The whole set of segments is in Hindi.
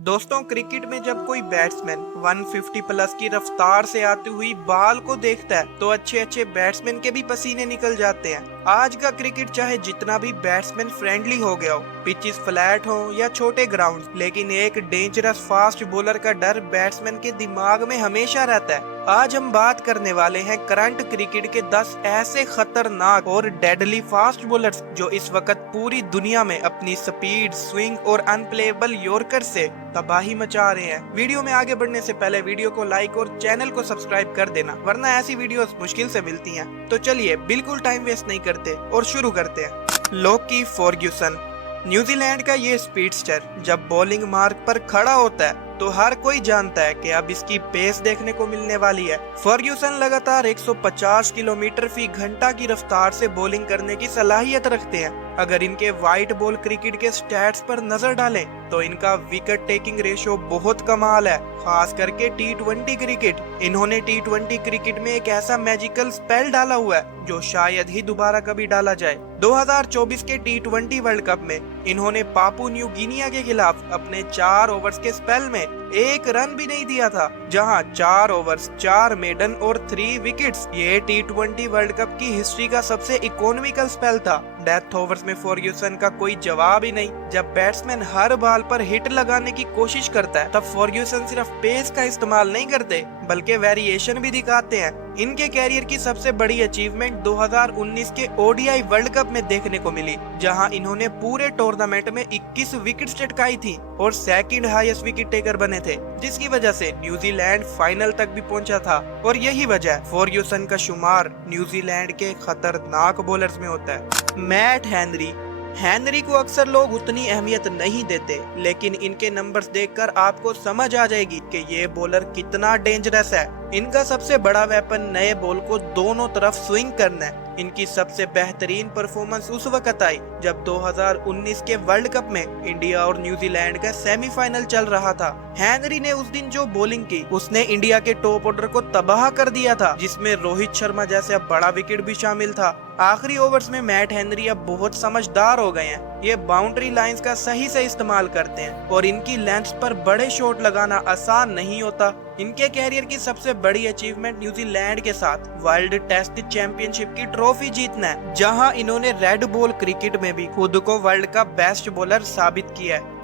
दोस्तों, क्रिकेट में जब कोई बैट्समैन 150 प्लस की रफ्तार से आती हुई बॉल को देखता है तो अच्छे अच्छे बैट्समैन के भी पसीने निकल जाते हैं। आज का क्रिकेट चाहे जितना भी बैट्समैन फ्रेंडली हो गया हो, पिचेस फ्लैट हो या छोटे ग्राउंड, लेकिन एक डेंजरस फास्ट बॉलर का डर बैट्समैन के दिमाग में हमेशा रहता है। आज हम बात करने वाले हैं करंट क्रिकेट के 10 ऐसे खतरनाक और डेडली फास्ट बॉलर्स जो इस वक्त पूरी दुनिया में अपनी स्पीड, स्विंग और अनप्लेएबल यॉर्कर से तबाही मचा रहे हैं। वीडियो में आगे बढ़ने से पहले वीडियो को लाइक और चैनल को सब्सक्राइब कर देना, वरना ऐसी वीडियोस मुश्किल से मिलती हैं। तो चलिए बिल्कुल टाइम वेस्ट नहीं करते और शुरू करते हैं। लोकी फर्ग्यूसन, न्यूजीलैंड का ये स्पीडस्टर जब बॉलिंग मार्क पर खड़ा होता है तो हर कोई जानता है कि अब इसकी पेस देखने को मिलने वाली है। फर्ग्यूसन लगातार 150 किलोमीटर फी घंटा की रफ्तार से बॉलिंग करने की सलाहियत रखते हैं। अगर इनके व्हाइट बॉल क्रिकेट के स्टैट्स पर नजर डालें तो इनका विकेट टेकिंग रेशो बहुत कमाल है, खास करके T20 क्रिकेट। इन्होंने T20 क्रिकेट में एक ऐसा मैजिकल स्पेल डाला हुआ है जो शायद ही दोबारा कभी डाला जाए। 2024 के T20 वर्ल्ड कप में इन्होंने पापू न्यू गिनिया के खिलाफ अपने 4 ओवर्स के स्पेल में एक रन भी नहीं दिया था, जहां 4 ओवर्स, 4 मेडन और 3 विकेट्स। ये T20 वर्ल्ड कप की हिस्ट्री का सबसे इकोनॉमिकल स्पेल था। डेथ ओवर्स में फर्ग्यूसन का कोई जवाब ही नहीं। जब बैट्समैन हर बॉल पर हिट लगाने की कोशिश करता है तब फर्ग्यूसन सिर्फ पेस का इस्तेमाल नहीं करते बल्कि वेरिएशन भी दिखाते हैं। इनके कैरियर की सबसे बड़ी अचीवमेंट 2019 के ODI वर्ल्ड कप में देखने को मिली, जहां इन्होंने पूरे टूर्नामेंट में 21 विकेट चटकाई थी और सेकंड हाईएस्ट विकेट टेकर बने थे, जिसकी वजह से न्यूजीलैंड फाइनल तक भी पहुंचा था। और यही वजह है फर्ग्यूसन का शुमार न्यूजीलैंड के खतरनाक बॉलर्स में होता है। मैट हेनरी को अक्सर लोग उतनी अहमियत नहीं देते, लेकिन इनके नंबर्स देखकर आपको समझ आ जाएगी कि ये बॉलर कितना डेंजरस है। इनका सबसे बड़ा वेपन नए बॉल को दोनों तरफ स्विंग करना है। इनकी सबसे बेहतरीन परफॉर्मेंस उस वक्त आई जब 2019 के वर्ल्ड कप में इंडिया और न्यूजीलैंड का सेमीफाइनल चल रहा था। हेनरी ने उस दिन जो बॉलिंग की उसने इंडिया के टॉप ऑर्डर को तबाह कर दिया था, जिसमें रोहित शर्मा जैसे बड़ा विकेट भी शामिल था। आखिरी ओवर्स में मैट हेनरी अब बहुत समझदार हो गए हैं। ये बाउंड्री लाइंस का सही से इस्तेमाल करते हैं और इनकी लेंथ पर बड़े शॉट लगाना आसान नहीं होता। इनके कैरियर की सबसे बड़ी अचीवमेंट न्यूजीलैंड के साथ वर्ल्ड टेस्ट चैंपियनशिप की ट्रॉफी जीतना है, जहां इन्होंने रेड बॉल क्रिकेट में भी खुद को वर्ल्ड का बेस्ट बॉलर साबित किया है।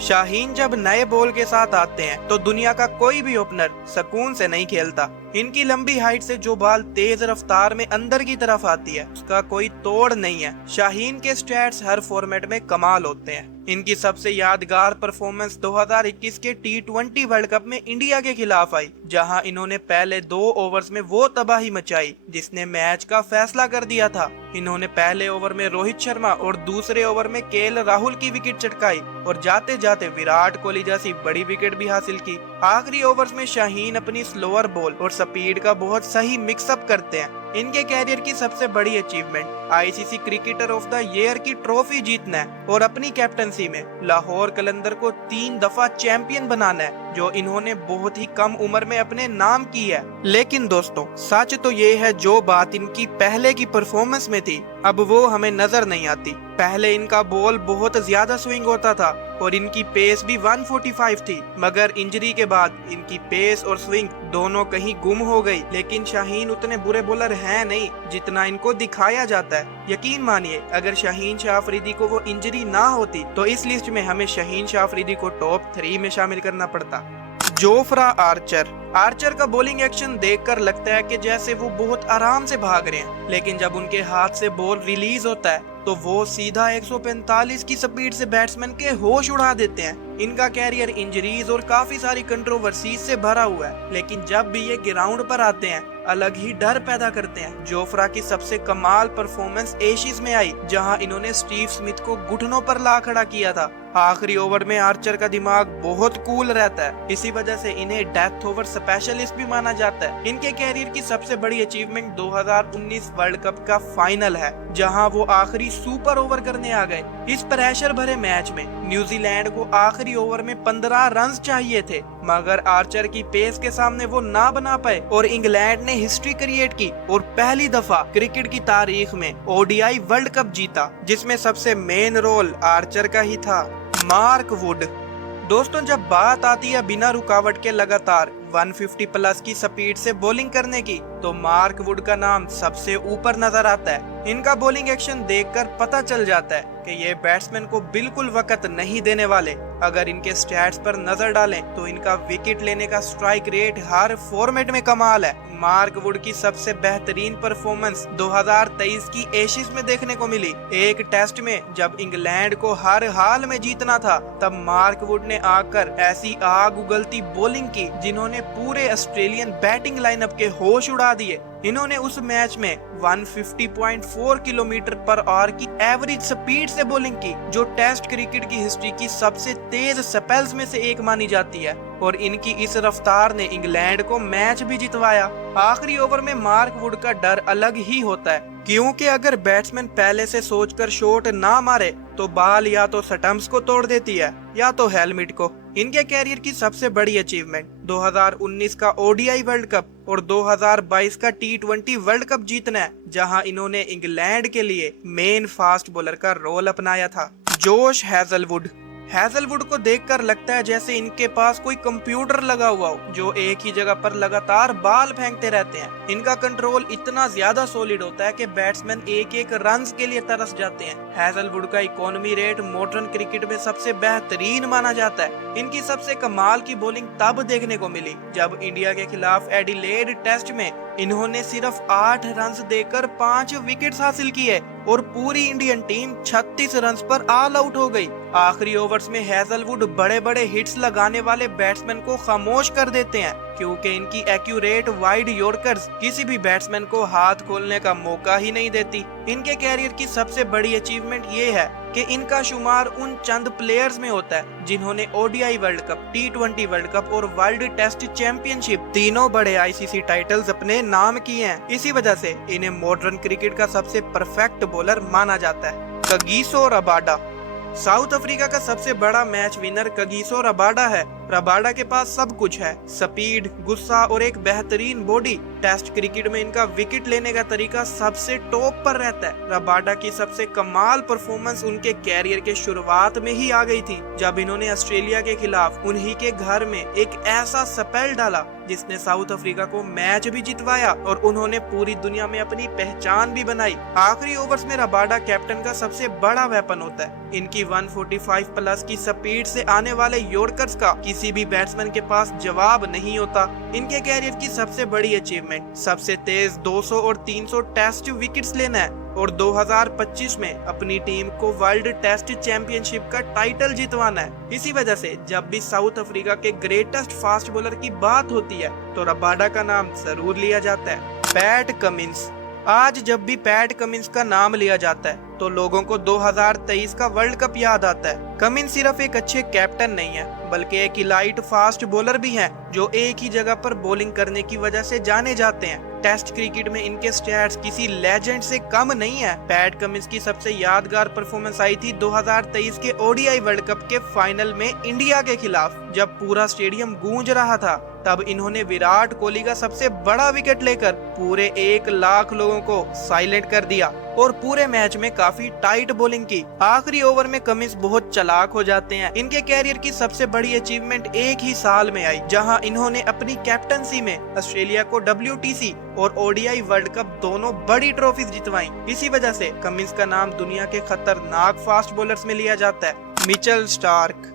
शाहीन जब नए बॉल के साथ आते हैं तो दुनिया का कोई भी ओपनर सुकून से नहीं खेलता। इनकी लंबी हाइट से जो बॉल तेज रफ्तार में अंदर की तरफ आती है उसका कोई तोड़ नहीं है। शाहीन के स्टैट्स हर फॉर्मेट में कमाल होते हैं। इनकी सबसे यादगार परफॉर्मेंस 2021 के T20 वर्ल्ड कप में इंडिया के खिलाफ आई, जहां इन्होंने पहले 2 ओवर्स में वो तबाही मचाई जिसने मैच का फैसला कर दिया था। इन्होंने पहले ओवर में रोहित शर्मा और दूसरे ओवर में KL राहुल की विकेट चटकाई और जाते जाते विराट कोहली जैसी बड़ी विकेट भी हासिल की। आखिरी ओवर्स में शाहीन अपनी स्लोअर बॉल और स्पीड का बहुत सही मिक्सअप करते हैं। इनके कैरियर की सबसे बड़ी achievement ICC cricketer of the year की ट्रॉफी जीतना है और अपनी कैप्टनसी में लाहौर कलंदर को 3 दफा चैंपियन बनाना है, जो इन्होंने बहुत ही कम उम्र में अपने नाम की है। लेकिन दोस्तों, सच तो ये है जो बात इनकी पहले की परफॉर्मेंस में थी अब वो हमें नजर नहीं आती। पहले इनका बॉल बहुत ज्यादा स्विंग होता था और इनकी पेस भी 145 थी, मगर इंजरी के बाद इनकी पेस और स्विंग दोनों कहीं गुम हो गई। लेकिन शाहीन उतने बुरे बॉलर हैं नहीं जितना इनको दिखाया जाता है। यकीन मानिए, अगर शाहीन शाह अफरीदी को वो इंजरी ना होती तो इस लिस्ट में हमें शाहीन शाह अफरीदी को टॉप 3 में शामिल करना पड़ता। जोफ्रा आर्चर का बॉलिंग एक्शन देखकर लगता है कि जैसे वो बहुत आराम से भाग रहे हैं, लेकिन जब उनके हाथ से बॉल रिलीज होता है तो वो सीधा 145 की स्पीड से बैट्समैन के होश उड़ा देते हैं। इनका कैरियर इंजरीज और काफी सारी कंट्रोवर्सीज से भरा हुआ है, लेकिन जब भी ये ग्राउंड पर आते हैं अलग ही डर पैदा करते हैं। जोफ्रा की सबसे कमाल परफॉर्मेंस एशिज में आई, जहां इन्होंने स्टीव स्मिथ को घुटनों पर ला खड़ा किया था। आखिरी ओवर में आर्चर का दिमाग बहुत कूल रहता है, इसी वजह से इन्हें डेथ ओवर स्पेशलिस्ट भी माना जाता है। इनके कैरियर की सबसे बड़ी अचीवमेंट 2019 वर्ल्ड कप का फाइनल है, जहां वो आखिरी सुपर ओवर करने आ गए। इस प्रेशर भरे मैच में न्यूजीलैंड को आखिरी ओवर में 15 रन चाहिए थे, मगर आर्चर की पेस के सामने वो ना बना पाए और इंग्लैंड ने हिस्ट्री क्रिएट की और पहली दफा क्रिकेट की तारीख में ODI वर्ल्ड कप जीता, जिसमें सबसे मेन रोल आर्चर का ही था। Mark Wood. दोस्तों, जब बात आती है बिना रुकावट के लगातार 150 प्लस की स्पीड से बॉलिंग करने की, तो मार्क वुड का नाम सबसे ऊपर नजर आता है। इनका बॉलिंग एक्शन देखकर पता चल जाता है कि ये बैट्समैन को बिल्कुल वक्त नहीं देने वाले। अगर इनके स्टैट्स पर नजर डालें तो इनका विकेट लेने का स्ट्राइक रेट हर फॉर्मेट में कमाल है। मार्क वुड की सबसे बेहतरीन परफॉर्मेंस 2023 की एशिज में देखने को मिली। एक टेस्ट में जब इंग्लैंड को हर हाल में जीतना था, तब मार्क वुड ने आकर ऐसी आग उगलती बॉलिंग की जिन्होंने पूरे ऑस्ट्रेलियन बैटिंग लाइनअप के होश उड़ा दिए। इन्होंने उस मैच में 150.4 किलोमीटर पर आवर की एवरेज स्पीड से बॉलिंग की, जो टेस्ट क्रिकेट की हिस्ट्री की सबसे तेज स्पेल्स में से एक मानी जाती है। और इनकी इस रफ्तार ने इंग्लैंड को मैच भी जितवाया। आखिरी ओवर में मार्क वुड का डर अलग ही होता है, क्योंकि अगर बैट्समैन पहले से सोचकर शॉट ना मारे तो बॉल या तो स्टंप्स को तोड़ देती है या तो हेलमेट को। इनके कैरियर की सबसे बड़ी अचीवमेंट 2019 का ओडीआई वर्ल्ड कप और 2022 का T20 वर्ल्ड कप जीतना है, जहां इन्होंने इंग्लैंड के लिए मेन फास्ट बॉलर का रोल अपनाया था। जोश हैजलवुड को देखकर लगता है जैसे इनके पास कोई कंप्यूटर लगा हुआ हो, जो एक ही जगह पर लगातार बॉल फेंकते रहते हैं। इनका कंट्रोल इतना ज्यादा सॉलिड होता है कि बैट्समैन एक एक रन्स के लिए तरस जाते हैं। हैजलवुड का इकोनॉमी रेट मॉडर्न क्रिकेट में सबसे बेहतरीन माना जाता है। इनकी सबसे कमाल की बॉलिंग तब देखने को मिली जब इंडिया के खिलाफ एडिलेड टेस्ट में इन्होंने सिर्फ 8 रन्स देकर 5 विकेट्स हासिल किए और पूरी इंडियन टीम 36 रन्स पर ऑल आउट हो गई। आखिरी ओवर्स में हैजलवुड बड़े बड़े हिट्स लगाने वाले बैट्समैन को खामोश कर देते हैं, क्योंकि इनकी एक्यूरेट वाइड यॉर्कर्स किसी भी बैट्समैन को हाथ खोलने का मौका ही नहीं देती। इनके कैरियर की सबसे बड़ी अचीवमेंट ये है कि इनका शुमार उन चंद प्लेयर्स में होता है जिन्होंने ODI world cup, T20 world cup और वर्ल्ड टेस्ट चैंपियनशिप तीनों बड़े आईसीसी टाइटल्स अपने नाम किए हैं। इसी वजह से इन्हें मॉडर्न क्रिकेट का सबसे परफेक्ट बॉलर माना जाता है। Kagiso Rabada. साउथ अफ्रीका का सबसे बड़ा मैच विनर कगिसो रबाडा है। रबाडा के पास सब कुछ है, स्पीड, गुस्सा और एक बेहतरीन बॉडी। टेस्ट क्रिकेट में इनका विकेट लेने का तरीका सबसे टॉप पर रहता है। रबाडा की सबसे कमाल परफॉर्मेंस उनके कैरियर के शुरुआत में ही आ गई थी, जब इन्होंने ऑस्ट्रेलिया के खिलाफ उन्हीं के घर में एक ऐसा स्पेल डाला जिसने साउथ अफ्रीका को मैच भी जितवाया और उन्होंने पूरी दुनिया में अपनी पहचान भी बनाई। आखिरी ओवर्स में रबाडा कैप्टन का सबसे बड़ा वेपन होता है। इनकी 145 प्लस की स्पीड से आने वाले यॉर्कर्स का किसी भी बैट्समैन के पास जवाब नहीं होता। इनके कैरियर की सबसे बड़ी अचीवमेंट सबसे तेज 200 और 300 टेस्ट विकेट्स लेना है और 2025 में अपनी टीम को वर्ल्ड टेस्ट चैंपियनशिप का टाइटल जितवाना है। इसी वजह से जब भी साउथ अफ्रीका के ग्रेटेस्ट फास्ट बॉलर की बात होती है तो रबाडा का नाम जरूर लिया जाता है। PAT Cummins. आज जब भी पैट कमिंस का नाम लिया जाता है तो लोगों को 2023 का वर्ल्ड कप याद आता है। कमिंस सिर्फ एक अच्छे कैप्टन नहीं है, बल्कि एक इलाइट फास्ट बॉलर भी हैं, जो एक ही जगह पर बॉलिंग करने की वजह से जाने जाते हैं। टेस्ट क्रिकेट में इनके स्टैट्स किसी लेजेंड से कम नहीं है। पैट कमिंस की सबसे यादगार परफॉर्मेंस आई थी 2023 के ओडीआई वर्ल्ड कप के फाइनल में इंडिया के खिलाफ। जब पूरा स्टेडियम गूंज रहा था, तब इन्होंने विराट कोहली का सबसे बड़ा विकेट लेकर पूरे 1 लाख लोगों को साइलेंट कर दिया और पूरे मैच में काफी टाइट बॉलिंग की। आखिरी ओवर में कमिंस बहुत चालाक हो जाते हैं। इनके कैरियर की सबसे बड़ी अचीवमेंट एक ही साल में आई, जहां इन्होंने अपनी कैप्टनसी में ऑस्ट्रेलिया को WTC और ओडीआई वर्ल्ड कप दोनों बड़ी ट्रॉफीज जितवाई। इसी वजह से कमिंस का नाम दुनिया के खतरनाक फास्ट बॉलर्स में लिया जाता है। Mitchell Starc.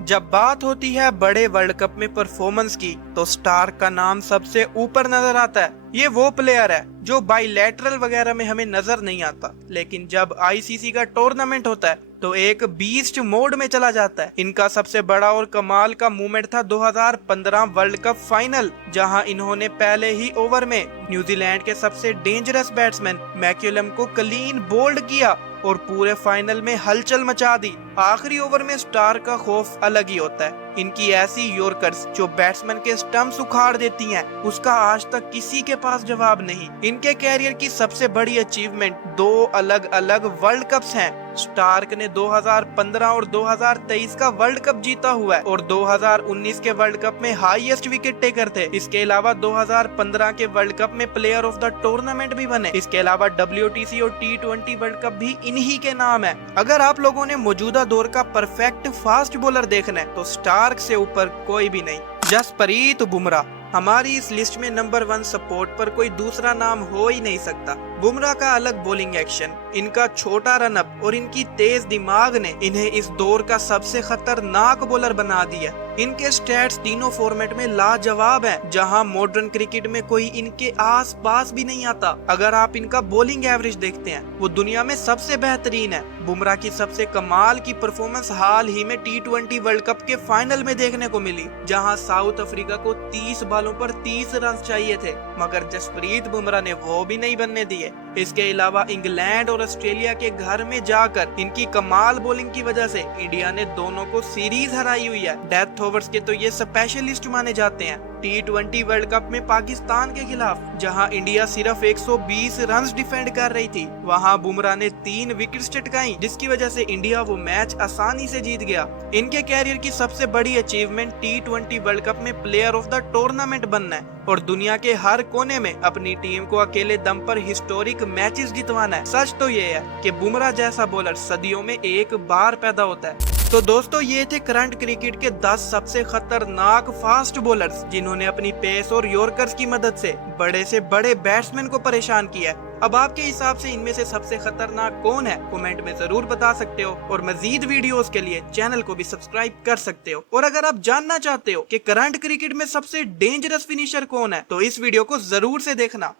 जब बात होती है बड़े वर्ल्ड कप में परफॉर्मेंस की, तो स्टार्क का नाम सबसे ऊपर नजर आता है। ये वो प्लेयर है जो बाइलैटरल वगैरह में हमें नजर नहीं आता, लेकिन जब आईसीसी का टूर्नामेंट होता है तो एक बीस्ट मोड में चला जाता है। इनका सबसे बड़ा और कमाल का मूवमेंट था 2015 वर्ल्ड कप फाइनल, जहां इन्होंने पहले ही ओवर में न्यूजीलैंड के सबसे डेंजरस बैट्समैन मैक्यूलम को क्लीन बोल्ड किया और पूरे फाइनल में हलचल मचा दी। आखिरी ओवर में स्टार का खौफ अलग ही होता है। इनकी ऐसी यॉर्कर्स जो बैट्समैन के स्टंप्स उखाड़ देती हैं, उसका आज तक किसी के पास जवाब नहीं। इनके कैरियर की सबसे बड़ी अचीवमेंट 2 अलग अलग वर्ल्ड कप्स हैं। स्टार्क ने 2015 और 2023 का वर्ल्ड कप जीता हुआ है और 2019 के वर्ल्ड कप में हाईएस्ट विकेट टेकर थे। इसके अलावा 2015 के वर्ल्ड कप में प्लेयर ऑफ द टूर्नामेंट भी बने। इसके अलावा WTC और T20 वर्ल्ड कप भी इन्हीं के नाम है। अगर आप लोगों ने मौजूदा मौजूदा दौर का परफेक्ट फास्ट बॉलर देखना है तो स्टार्क से ऊपर कोई भी नहीं। जसप्रीत बुमराह हमारी इस लिस्ट में नंबर 1 सपोर्ट पर कोई दूसरा नाम हो ही नहीं सकता। बुमराह का अलग बॉलिंग एक्शन, इनका छोटा रन अप और इनकी तेज दिमाग ने इन्हें इस दौर का सबसे खतरनाक बॉलर बना दिया। इनके स्टैट्स तीनों फॉर्मेट में लाजवाब हैं, जहां मॉडर्न क्रिकेट में कोई इनके आस पास भी नहीं आता। अगर आप इनका बॉलिंग एवरेज देखते हैं वो दुनिया में सबसे बेहतरीन है। बुमराह की सबसे कमाल की परफॉर्मेंस हाल ही में T20 वर्ल्ड कप के फाइनल में देखने को मिली, जहां साउथ अफ्रीका को 30 बालों पर 30 रन चाहिए थे, मगर जसप्रीत बुमराह ने वो भी नहीं बनने दिए। इसके अलावा इंग्लैंड और ऑस्ट्रेलिया के घर में जाकर इनकी कमाल बॉलिंग की वजह से इंडिया ने दोनों को सीरीज हराई हुई है। डेथ ओवर्स के तो ये स्पेशलिस्ट माने जाते हैं। T20 वर्ल्ड कप में पाकिस्तान के खिलाफ जहां इंडिया सिर्फ 120 रन्स डिफेंड कर रही थी, वहां बुमराह ने 3 विकेट्स चटकाई, जिसकी वजह से इंडिया वो मैच आसानी से जीत गया। इनके कैरियर की सबसे बड़ी अचीवमेंट T20 वर्ल्ड कप में प्लेयर ऑफ द टूर्नामेंट बनना है और दुनिया के हर कोने में अपनी टीम को अकेले दम पर हिस्टोरिक मैचेस जितवाना है। सच तो ये है कि बुमराह जैसा बॉलर सदियों में एक बार पैदा होता है। तो दोस्तों, ये थे करंट क्रिकेट के 10 सबसे खतरनाक फास्ट बॉलर्स जिन्होंने अपनी पेस और यॉर्कर्स की मदद से बड़े से बड़े बैट्समैन को परेशान किया है। अब आपके हिसाब से इनमें से सबसे खतरनाक कौन है, कमेंट में जरूर बता सकते हो और मजीद वीडियोस के लिए चैनल को भी सब्सक्राइब कर सकते हो। और अगर आप जानना चाहते हो कि करंट क्रिकेट में सबसे डेंजरस फिनिशर कौन है तो इस वीडियो को जरूर से देखना।